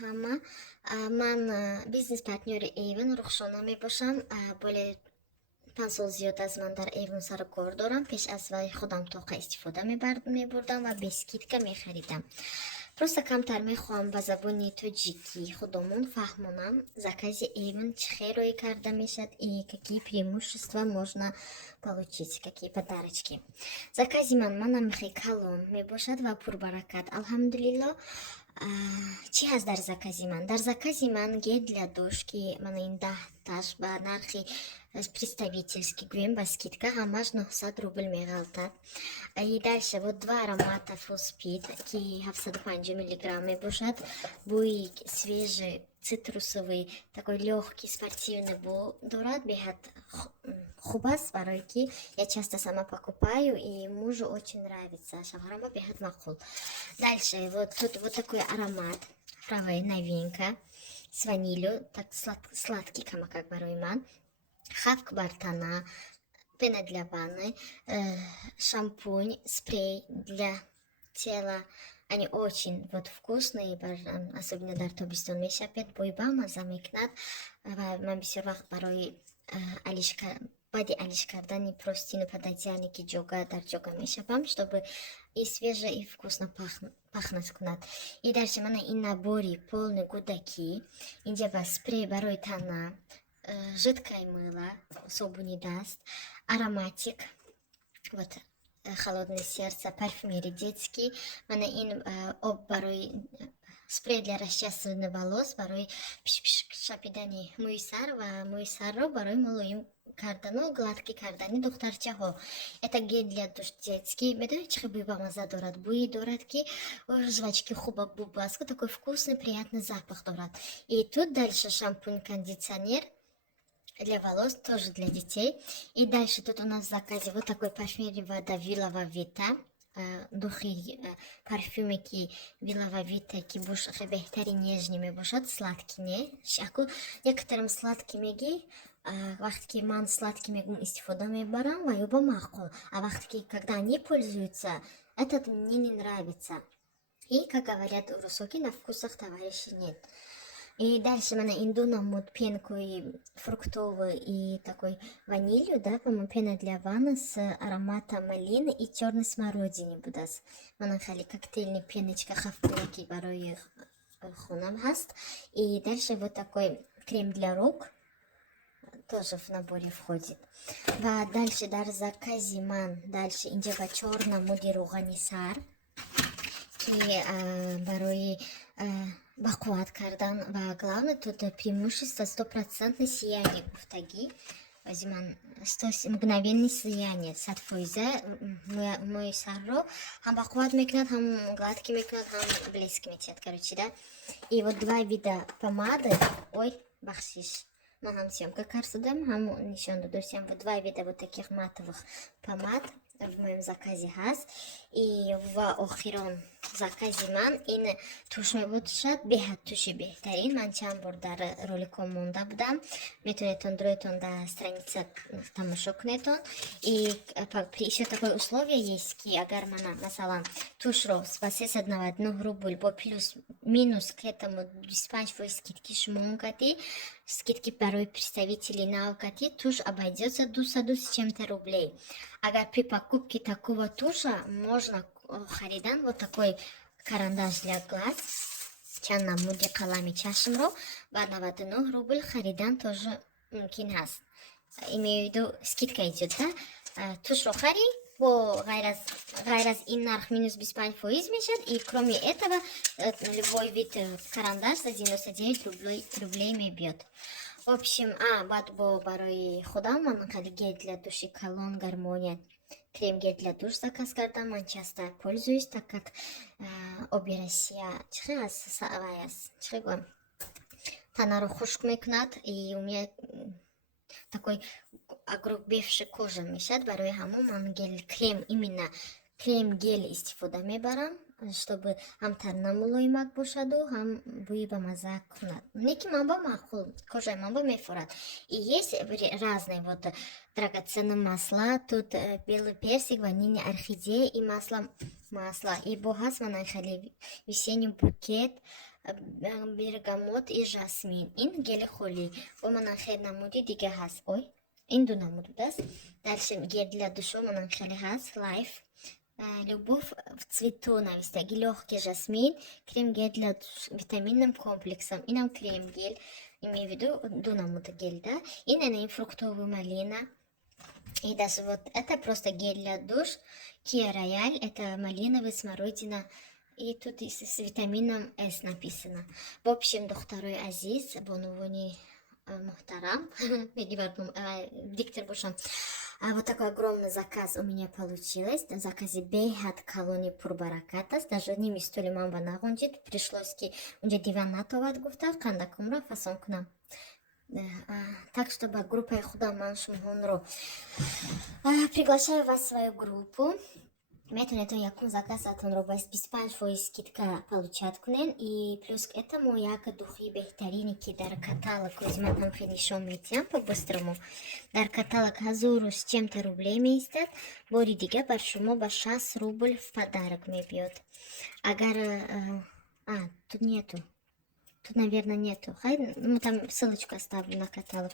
ҳама. Ман бизнес-партнёри Avon Рухшона мебошам. Более 5 сол зиёд аз ман дар Avon сар кор дорам. Пеш аз вай худам тоқа истифода мебурдам ва бе скидка мехаридам. Просто камтар мехоҳам ба забони тоҷикӣ худомон фаҳмонам закази Avon чӣ херои карда мешад и какие преимущества можно получить, какие подарочки. Закази ман намехи калон мебошад ва пурбаракат. Алҳамдулилло. Чӣ ҳаст дар закази ман? Дар закази ман гел для душ ки мана ин 10таш ба нархи представительский гӯем ба скидка ҳамаш 900 рубл меғалтад. И дальше вот 2 аромата Full Speed ки 750 миллиграмм мебошад. Бӯи свежий, цитрусовый, такой лёгкий, спортивный бо дорад. Беҳад хуб аст, барое ки я часто сама покупаю и мужу очень нравится. Шавҳарам беҳад мақбул. Дальше вот тут вот такой аромат, правая новинка с ванилью, так сладкий камакак барои ман. Хавк бартана, пена для ванны, шампунь, спрей для тела. Они очень вот вкусные, особенно дар тобистон мешавад, бӯи бамаза мекунад ва ман бисёр вақт барои баъди алиш кардани простину пададяне ки дар ҷога мешавам, чтобы и свеже и вкусно пахнат кунад. И дальше мана ин набори полный гудаки, инҷа ва спрей барои тана, жидкое мыло, собуни даст, ароматик, вот холодное сердце, парфюмерия детский. Мана ин об барои спрей для расчесывания волос, барои шапидани мӯи сар ва мӯи сарро барои мулоим кардану гладкий кардани духтарчаҳо. Это гель для душ детский. Медонед чӣ бӯи бамаза дорад? Бӯи дорад ки жвачки хуба бубаску, такой вкусный, приятный запах дорад. И тут дальше шампунь, кондиционер для волос, тоже для детей. И дальше тут у нас в заказе вот такой парфюмерия вода Вилова Вита. Духи, парфюми ки Вилова Вита ки беҳтари нежни мебошад, сладкий не. Ако некоторым сладкий меги, вақте ки ман сладкий мегум истифода мебарам ва ёба мақбул. А вақте ки когда они пользуются, этот мне не нравится. И, как говорят русские, на вкусах товарищей нет. И дальше мана инду намуд пенку и фруктовую и такой ванилью, да, по-моему, пена для ванны с ароматом малины и черной смородины будас. Мана хали коктейльный пеночка хавкуки барои хунам хаст. И дальше вот такой крем для рук тоже в наборе входит. Ва дальше дар закази ман дальше инҷа ва чорна муди руғани сар ки барои бақувват кардан ва главное тут преимущество 100% сияние гуфтагӣ. Ози ман мгновенное сияние 100% мои сарро ҳам бақувват мекунад, ҳам гладкий мекунад, ҳам блески метиҳад, короче, да. И вот 2 вида помады, ой, бахшиш, ман ҳам съёмка карсудам, ҳам нишон додусям. Вот 2 вида вот таких матовых помад в моем заказе ҳаст. И ва охирон закази ман ин туш мебошад, беҳад туши беҳтарин. Ман чанд бор дар роликом монда будам, метавонед дройтон дар страница тамошо кунедон. И еще такое условие есть, ки агар мана масалан тушро ба 399 рубль бо плюс-минус к этому 25% скидки шумо кади, скидки барои представителей навкати, туш обойдется 200 с чем-то рублей. Агар при покупке такого туша можно харидан вот такой карандаш для глаз, чанд намуди қалами чашмро ба 99 рубль харидан тоже мумкин ҳаст. Имею в виду, скидка идет, да? Тушро хари, бо ғайр аз ин нарх минус 25% мешад, и кроме этого любой вид карандаш за 99 рублей мебиёд. В общем, баъд бо барои худам ман хали гель для души Колон Гармония, крем гель для душ заказ кардам. Ман часто пользуюсь, так как оби Россия танаро хушк мекунад, и у меня такой огрубевший кожа мешад. Барои ҳамон ман крем, именно крем-гель истифода мебарам, чтобы ҳам тана мулоимак бошаду, ҳам бӯи ба маза кунад. Не ки ман ба мақбул, кожаи ман ба мефурад. И есть разные вот драгоценные масла. Тут белый персик, ванильная орхидея и масло. И бо ҳаст мана хеле весенний букет, бергамот и жасмин. Ин гели холи. Бо манан хеле намуди дига ҳаст. Ой, ин ду намуд будааст. Дальше гели душу манан хеле ҳаст. Life. Любовь в цвету навистаги легкий жасмин, крем-гель для витаминным комплексом. И нам крем-гель, имею в виду дунамута гель, да? И на фруктовую малина. И даже вот это просто гель для душ. Kia Royale, это малиновый, смородина. И тут с витамином С написано. В общем, духтарой Азиз, бонувони мухтарам, диктор бушам. Вот такой огромный заказ у меня получилось. На заказе бейхат колони пурбаракатас. Даже не мистоли мамба нагонжит. Пришлось ки унже диван натоват гуфта. Канда кумра фасон к нам. Так что группа худа маншум хонро. Приглашаю вас в свою группу. Методом якун заказ атонро бас 25% скидка получат кунен. И плюс к этому яка духи бехтариники дар каталог возьмем финишом метям по-быстрому. Дар каталог 1000 с чем-то рублей местят. Бори дига бар шумо ба 6 рубль в подарок мебьет. Агар... тут нету. Тут, наверное, нету. Ну, там ссылочку оставлю на каталог.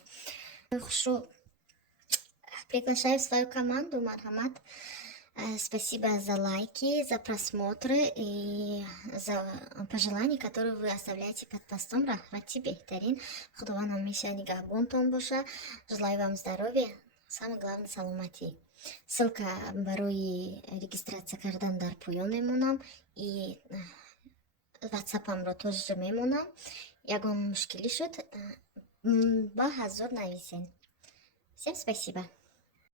Хорошо. Приглашаю в свою команду, Мархамат. Спасибо за лайки, за просмотры и за пожелания, которые вы оставляете под постом. Рахмати бехтарин. Худуванам мишани гахбунтон боша. Желаю вам здоровья. Самое главное, саламати. Ссылка барои регистрация кардан дар поён мемонам и WhatsApp-амро тоже мемонам. Ягон мушкили шуд. Ба ҳазор нависен. Всем спасибо.